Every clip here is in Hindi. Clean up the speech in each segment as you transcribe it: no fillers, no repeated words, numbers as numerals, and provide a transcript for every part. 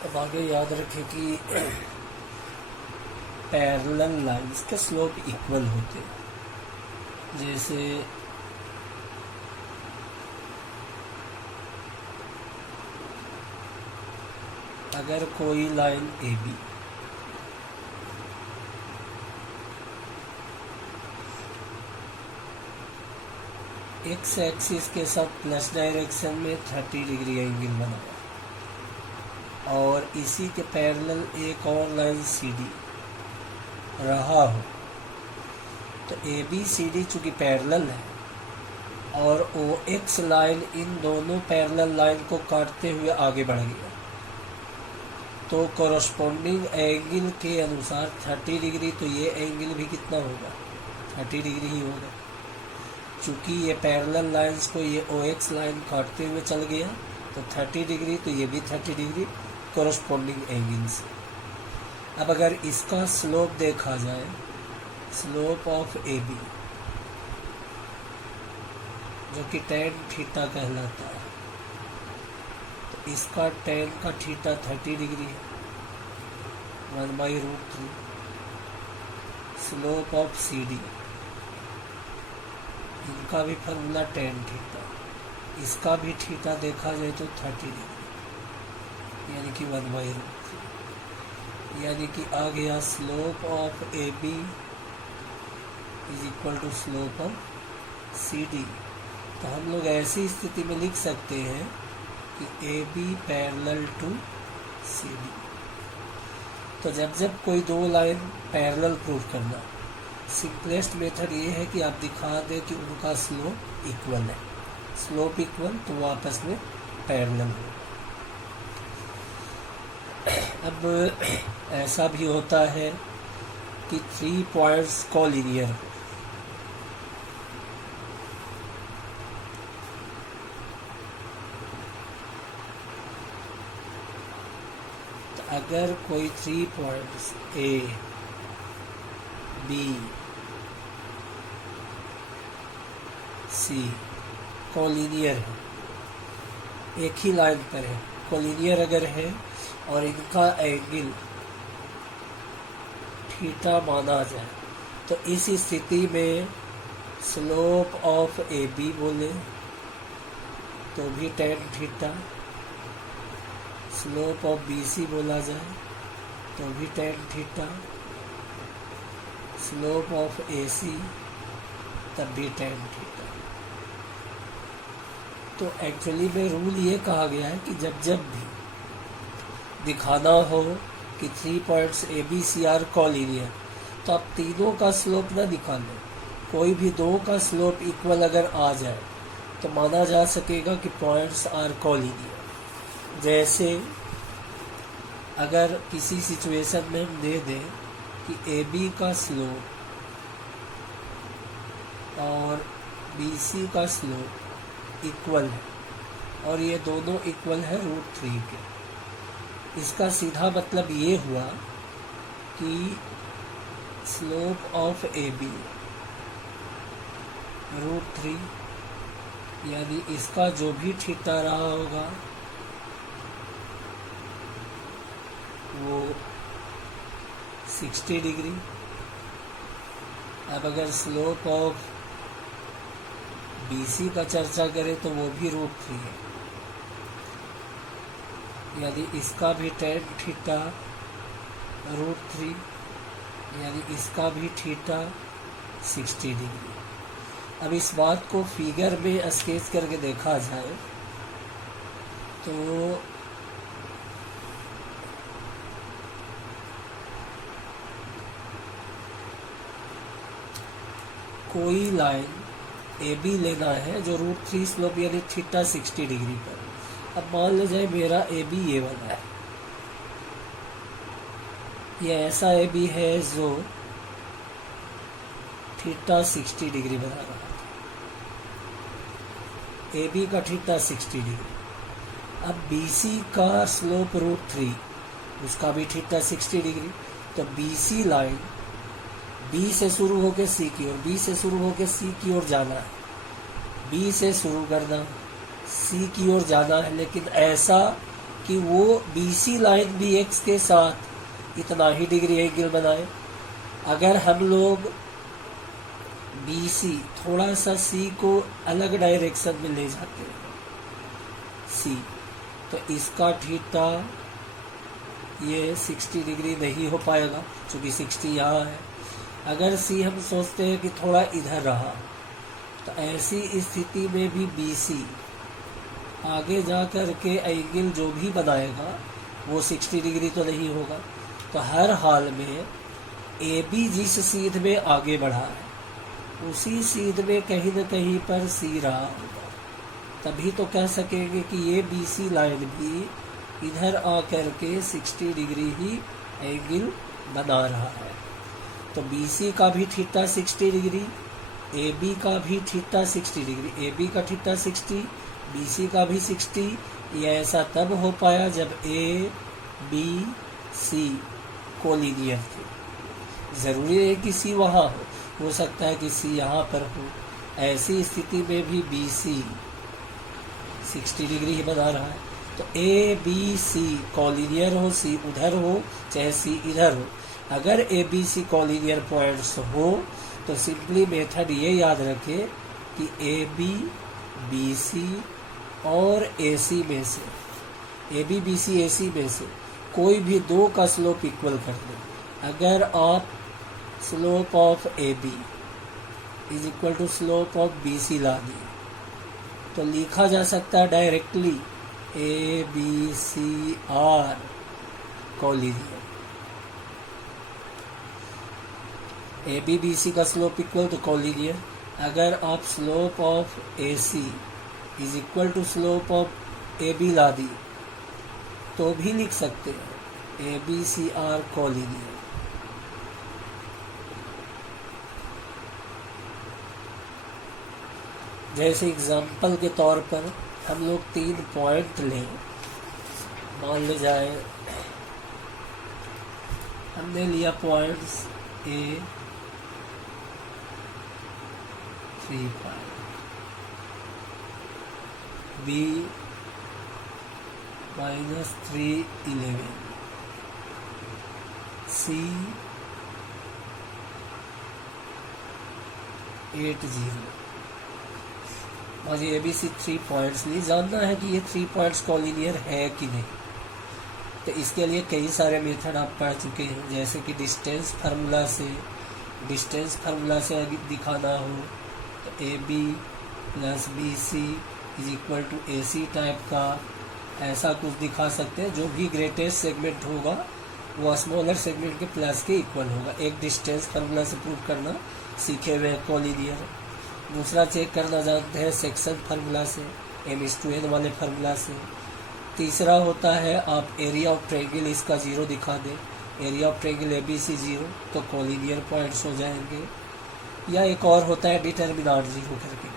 अब आगे याद रखें कि पैरेलल लाइंस के स्लोप इक्वल होते हैं। जैसे अगर कोई line A B X axis के साथ प्लस डायरेक्शन में 30 डिग्री एंगल बना और इसी के पैरेलल एक और लाइन सी डी रहा हो, तो ए बी सी डी चूँकि पैरेलल है और ओ एक्स लाइन इन दोनों पैरेलल लाइन को काटते हुए आगे बढ़ गया, तो कॉरस्पॉन्डिंग एंगल के अनुसार 30 डिग्री, तो ये एंगल भी कितना होगा, 30 डिग्री ही होगा। चूँकि ये पैरेलल लाइंस को ये ओ एक्स लाइन काटते हुए चल गया, तो 30 डिग्री, तो ये भी 30 डिग्री कॉरस्पॉन्डिंग एंगल से। अब अगर इसका स्लोप देखा जाए, स्लोप ऑफ ए बी जो कि tan थीटा कहलाता है, तो इसका tan का थीटा 30 डिग्री है, 1/√3। स्लोप ऑफ सी डी, इनका भी फॉर्मूला tan थीटा, इसका भी थीटा देखा जाए तो 30 डिग्री, यानी कि 1/√3। यानी कि आ गया slope of A B is equal to slope of C D. तो हम लोग ऐसी स्थिति में लिख सकते हैं कि A B parallel to C D. तो जब कोई दो लाइन पैरेलल प्रूव करना, सिंपलेस्ट मेथड ये है कि आप दिखा दें कि उनका स्लोप इक्वल है। स्लोप इक्वल तो वो आपस में पैरेलल हो। अब ऐसा भी होता है कि 3 पॉइंट्स कोलिनियर हो, तो अगर कोई 3 points A B C collinear है, एक ही लाइन पर है, कोलिनियर अगर है और इनका एंगल थीटा माना जाए, तो इस स्थिति में स्लोप ऑफ ए बी बोले तो भी tan theta, slope of B C बोला जाए तो भी tan theta, slope of A C तब भी tan थीटा। तो एक्चुअली में रूल ये कहा गया है कि जब भी दिखाना हो कि 3 points A B C are collinear, तो आप तीनों का स्लोप ना निकालें, कोई भी दो का स्लोप इक्वल अगर आ जाए तो माना जा सकेगा कि पॉइंट्स आर कोलिनियर। जैसे अगर किसी सिचुएशन में हम दे दें कि ए बी का स्लोप और बी सी का स्लोप इक्वल है और ये दोनों इक्वल है √3 के, इसका सीधा मतलब ये हुआ कि स्लोप ऑफ ए बी √3, यानी इसका जो भी थीटा रहा होगा वो 60 डिग्री। अब अगर स्लोप ऑफ बी सी का चर्चा करें तो वो भी √3 है, यानी इसका भी tan थीटा √3, यानी इसका भी थीटा 60 डिग्री। अब इस बात को फिगर में स्केच करके देखा जाए तो कोई लाइन ए बी लेना है जो √3 स्लोप यानी थीटा 60 डिग्री पर। अब मान ले जाए मेरा ए बी ये वाला है, ये ऐसा ए बी है जो थीटा 60 डिग्री बना रहा है, ए बी का थीटा 60 डिग्री। अब बी सी का स्लोप √3, उसका भी थीटा 60 डिग्री। तो बी सी लाइन बी से शुरू होकर सी की ओर, बी से शुरू होकर सी की ओर जाना है, बी से शुरू करना सी की ओर जाना है, लेकिन ऐसा कि वो BC लाइन भी एक्स के साथ इतना ही डिग्री एंगल बनाए। अगर हम लोग BC थोड़ा सा C को अलग डायरेक्शन में ले जाते हैं C, तो इसका थीटा ये 60 डिग्री नहीं हो पाएगा क्योंकि 60 यहाँ है। अगर C हम सोचते हैं कि थोड़ा इधर रहा, तो ऐसी स्थिति में भी BC आगे जा कर के एंगल जो भी बनाएगा वो 60 डिग्री तो नहीं होगा। तो हर हाल में AB जिस सीध में आगे बढ़ा है उसी सीध में कहीं न कहीं पर C रहा होगा, तभी तो कह सकेंगे कि ये BC लाइन भी इधर आकर के 60 डिग्री ही एंगल बना रहा है। तो BC का भी थीटा 60 डिग्री, AB का भी थीटा 60 डिग्री, AB का थीटा 60, BC का भी 60। ये ऐसा तब हो पाया जब ABC कोलिनियर थे। ज़रूरी है कि C वहाँ हो सकता है कि C यहाँ पर हो। ऐसी स्थिति में भी BC 60 डिग्री ही बना रहा है। तो ABC कोलिनियर हो, C उधर हो चाहे C इधर हो। अगर ABC कोलिनियर पॉइंट्स हो तो सिंपली मेथड ये याद रखें कि AB BC और AC में से AB BC AC में से कोई भी दो का स्लोप इक्वल कर दें। अगर आप slope of AB is equal to slope of BC ला दिए तो लिखा जा सकता है directly ABCR collinear. AB BC का स्लोप इक्वल टू कोलिनियर। अगर आप slope of AC is equal to slope of AB ला दी तो भी लिख सकते हैं ABCR कोलिनियर। जैसे एग्जाम्पल के तौर पर हम लोग 3 पॉइंट लें। मान ले जाए हमने लिया पॉइंट्स A 3 B -3 11 C 8 0। मुझे ABC 3 पॉइंट्स लिए जानना है कि ये 3 पॉइंट्स कोलिनियर है कि नहीं। तो इसके लिए कई सारे मेथड आप पढ़ चुके हैं, जैसे कि डिस्टेंस फार्मूला से दिखाना हो तो AB + BC is equal to AC type का ऐसा कुछ दिखा सकते हैं। जो भी ग्रेटेस्ट सेगमेंट होगा वो स्मॉलर सेगमेंट के प्लस के इक्वल होगा। एक डिस्टेंस फार्मूला से प्रूव करना सीखे हुए कोलिनियर। दूसरा चेक करना जानते हैं सेक्शन फार्मूला से, M/N वाले फार्मूला से। तीसरा होता है आप एरिया ऑफ ट्रायंगल इसका 0 दिखा दें, एरिया ऑफ ट्रायंगल ABC 0 तो कोलिनियर पॉइंट्स हो जाएंगे। या एक और होता है डिटर्मिनांट 0 करके।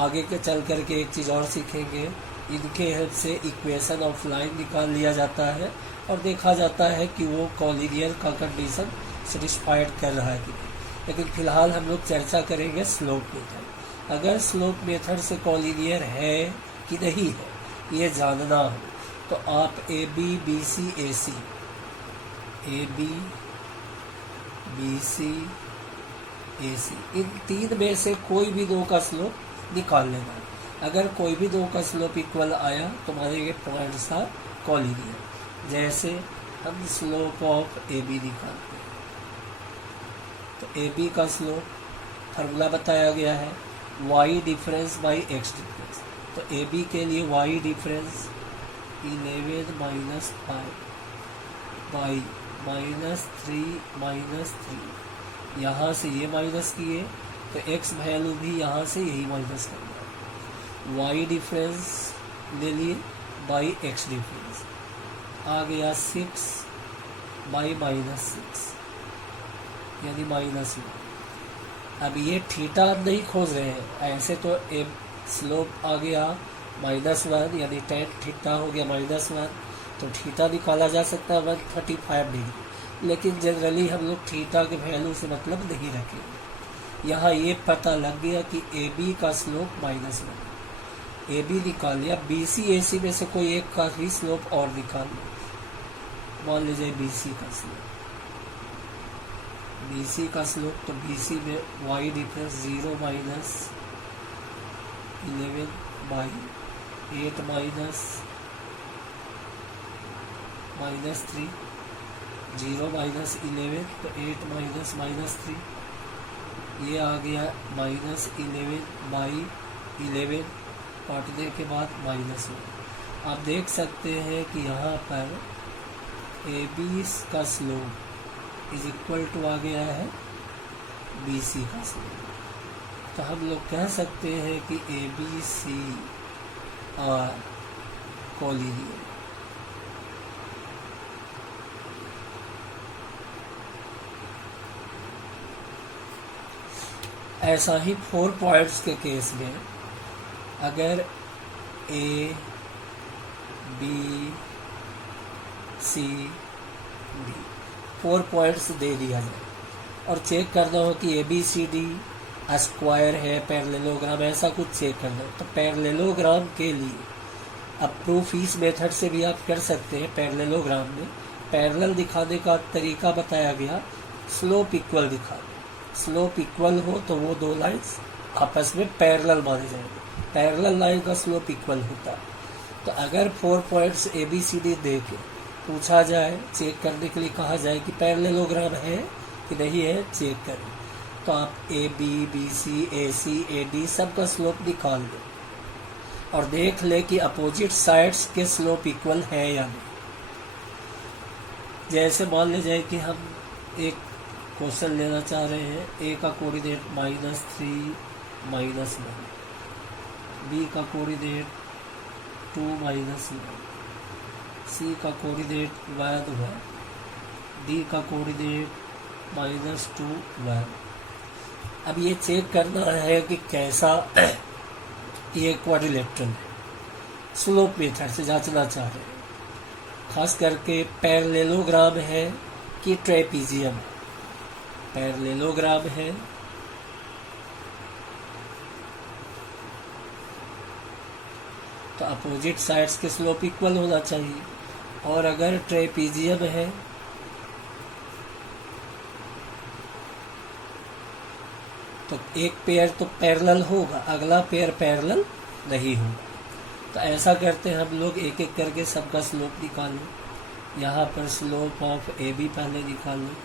आगे के चल करके एक चीज़ और सीखेंगे, इनके हेल्प से इक्वेशन ऑफ लाइन निकाल लिया जाता है और देखा जाता है कि वो कोलिनियर का कंडीशन सेटिस्फाइड कर रहा है कि नहीं। लेकिन फिलहाल हम लोग चर्चा करेंगे स्लोप मेथड। अगर स्लोप मेथड से कोलिनियर है कि नहीं है ये जानना हो तो आप AB BC AC इन 3 में से कोई भी 2 का स्लोप निकाल लेना। अगर कोई भी 2 का स्लोप इक्वल आया तो मानेंगे पॉइंट्स आर कोलिनियर। जैसे हम स्लोप ऑफ AB निकालते हैं तो AB का स्लोप फार्मूला बताया गया है y difference by x difference. तो AB के लिए y डिफरेंस 11 - 5 बाई -3 यहाँ से ये माइनस किए तो x वैल्यू भी यहाँ से यही माइनस करना। y डिफरेंस ले लिए बाई x डिफरेंस आ गया 6 बाई -6 यानी -1। अब ये थीटा नहीं खोज रहे हैं, ऐसे तो स्लोप आ गया -1 यानी tan थीटा हो गया -1 तो थीटा निकाला जा सकता है 135 डिग्री। लेकिन जनरली हम लोग थीटा के वैल्यू से मतलब नहीं रखेंगे। यहाँ ये पता लग गया कि AB का स्लोप -1। ए बी निकाल लिया, बी सी ए सी में से कोई एक का भी स्लोप और निकाल लो। मान लीजिए बी सी का स्लोप, बी सी का स्लोप, तो बी सी में Y difference 0 minus 11 by 8 minus 3, 0 minus 11 तो 8 माइनस 3, ये आ गया माइनस 11 बाई 11, काटने के बाद -1। आप देख सकते हैं कि यहाँ पर ए बी का स्लोप इज इक्वल टू आ गया है बी सी का स्लोप। तो हम लोग कह सकते हैं कि A B C are collinear. ऐसा ही 4 पॉइंट्स के केस में अगर A B C D 4 points दे दिया जाए और चेक करना हो कि A B C D square है, पैरेललोग्राम, ऐसा कुछ चेक करना हो तो पैरेललोग्राम के लिए अब प्रूफ इस मेथड से भी आप कर सकते हैं। पैरेललोग्राम में पैरेलल दिखाने का तरीका बताया गया, स्लोप इक्वल दिखा दो। स्लोप इक्वल हो तो वो दो लाइन्स आपस में पैरेलल माने जाएंगे, पैरेलल लाइन का स्लोप इक्वल होता है। तो अगर 4 points A B C D दे के पूछा जाए, चेक करने के लिए कहा जाए कि पैरेललोग्राम है कि नहीं है, चेक करें, तो आप A B, B C, A C, A D सब का स्लोप निकाल लें और देख ले कि अपोजिट साइड्स के स्लोप इक्वल है या नहीं। जैसे मान ले जाए कि हम एक क्वेश्चन लेना चाह रहे हैं, ए का कोऑर्डिनेट -3 -1, बी का कोऑर्डिनेट 2 -1, सी का कोऑर्डिनेट 1 1, डी का कोऑर्डिनेट -2 1। अब ये चेक करना है कि कैसा ये क्वाड्रिलेटरल है, स्लोप मेथड से जांचना चाह रहे हैं। खास करके पैरेललोग्राम है कि ट्रेपीजियम है। पैरेललोग्राम है तो अपोजिट साइड्स के स्लोप इक्वल होना चाहिए, और अगर ट्रेपीजियम है तो एक पेयर तो पैरेलल होगा, अगला पेयर पैरेलल नहीं होगा। तो ऐसा करते हैं हम लोग, एक एक करके सबका स्लोप निकालें। यहाँ पर स्लोप ऑफ ए बी पहले निकालें।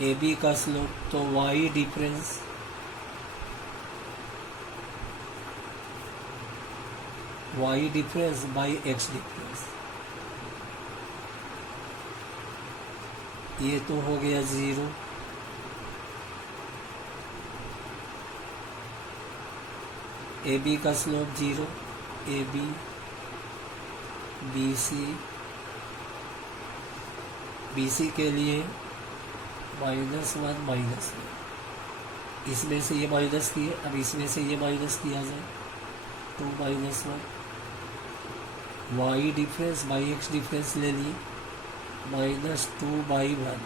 ए बी का स्लोप तो Y difference by X difference, ये तो हो गया 0। ए बी का slope 0, A B, B C के लिए -1 इसमें से ये माइनस किए, अब इसमें से ये माइनस किया जाए 2 -1, Y difference by X difference ले लिए -2/1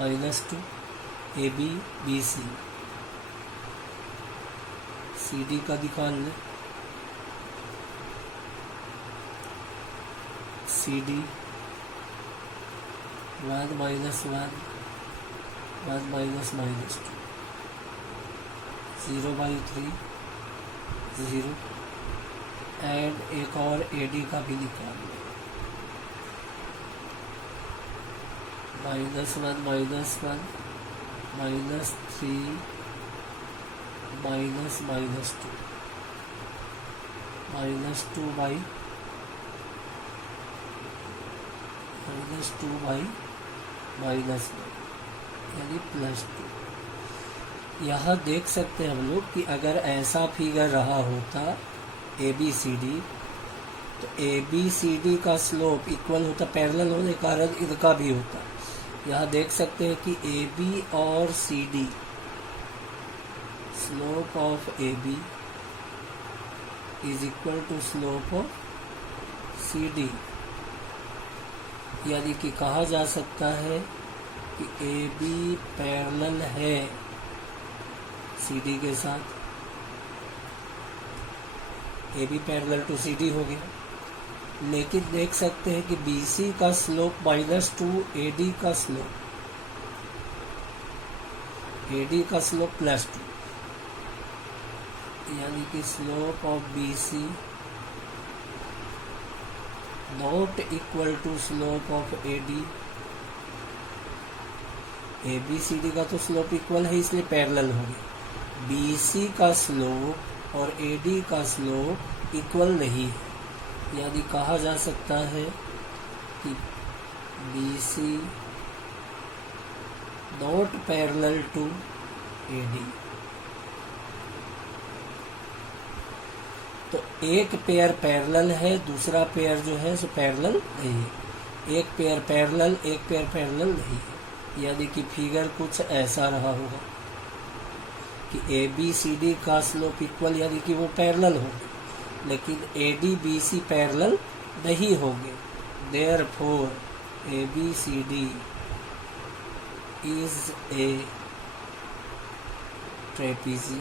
-2, A B B C, C D का निकाल लें, सी डी 1 -1 -2 0/3 0, एंड एक और ए डी का भी निकाल लें -1 -1 -3 -2/-1 यानी +2। यहाँ देख सकते हैं हम लोग कि अगर ऐसा फिगर रहा होता ए बी सी डी, तो ए बी सी डी का स्लोप इक्वल होता, पैरेलल होने के कारण इनका भी होता। यहाँ देख सकते हैं कि ए बी और C D, slope of A B is equal to slope of C D, यानी कि कहा जा सकता है कि ए बी पैरेलल है सी डी के साथ। A B parallel to C D हो गया। लेकिन देख सकते हैं कि बी सी का स्लोप -2, ए डी का स्लोप +2, यानी कि slope of B C not equal to slope of A D. A B C D का तो स्लोप इक्वल है, इसलिए पैरेलल हो गया। बी सी का स्लोप और ए डी का स्लोप इक्वल नहीं है, यानी कहा जा सकता है कि B C not parallel to A D. तो एक पेयर पैरेलल है, दूसरा पेयर जो है सो पैरेलल नहीं है। एक पेयर पैरेलल, एक पेयर पैरेलल नहीं है, यानी कि फिगर कुछ ऐसा रहा होगा कि ए बी सी डी का स्लोप इक्वल, यानी कि वो पैरेलल होंगे, लेकिन A D B C parallel नहीं होंगे। Therefore A B C D is a trapezium.